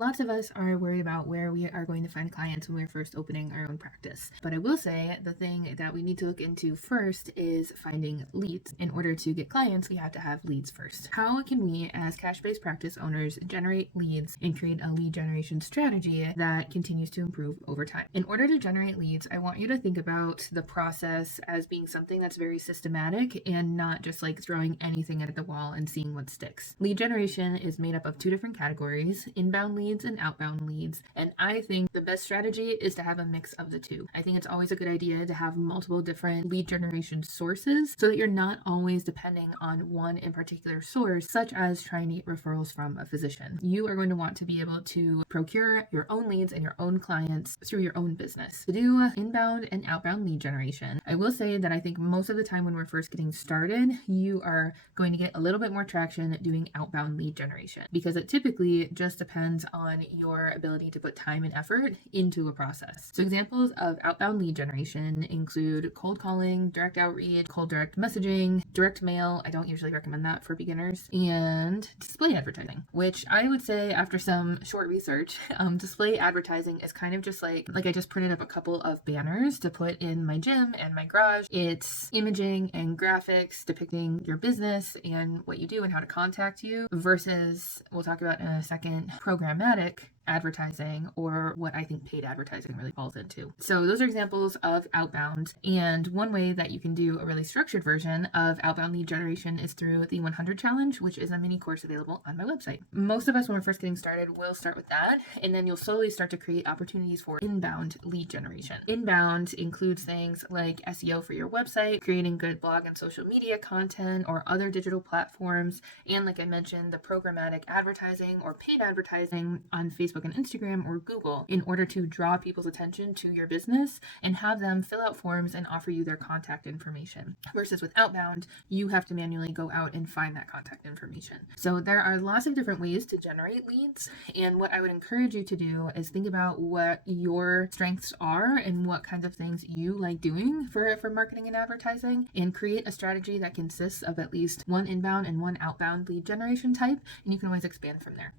Lots of us are worried about where we are going to find clients when we're first opening our own practice. But I will say the thing that we need to look into first is finding leads. In order to get clients, we have to have leads first. How can we, as cash-based practice owners, generate leads and create a lead generation strategy that continues to improve over time? In order to generate leads, I want you to think about the process as being something that's very systematic and not just like throwing anything at the wall and seeing what sticks. Lead generation is made up of two different categories: inbound leads and outbound leads. And I think the best strategy is to have a mix of the two. I think it's always a good idea to have multiple different lead generation sources so that you're not always depending on one in particular source, such as trying to get referrals from a physician. You are going to want to be able to procure your own leads and your own clients through your own business. To do inbound and outbound lead generation, I will say that I think most of the time when we're first getting started, you are going to get a little bit more traction doing outbound lead generation because it typically just depends on your ability to put time and effort into a process. So examples of outbound lead generation include cold calling, direct outreach, cold direct messaging, direct mail. I don't usually recommend that for beginners, and display advertising, which I would say after some short research, display advertising is kind of just like I just printed up a couple of banners to put in my gym and my garage. It's imaging and graphics depicting your business and what you do and how to contact you versus, we'll talk about in a second, programmatic advertising, or what I think paid advertising really falls into. So those are examples of outbound. And one way that you can do a really structured version of outbound lead generation is through the 100 challenge, which is a mini course available on my website. Most of us, when we're first getting started, will start with that, and then you'll slowly start to create opportunities for inbound lead generation. Inbound includes things like SEO for your website, creating good blog and social media content or other digital platforms, and like I mentioned, the programmatic advertising or paid advertising on Facebook and Instagram or Google in order to draw people's attention to your business and have them fill out forms and offer you their contact information. Versus with outbound, you have to manually go out and find that contact information. So there are lots of different ways to generate leads, and what I would encourage you to do is think about what your strengths are and what kinds of things you like doing for marketing and advertising, and create a strategy that consists of at least one inbound and one outbound lead generation type, and you can always expand from there.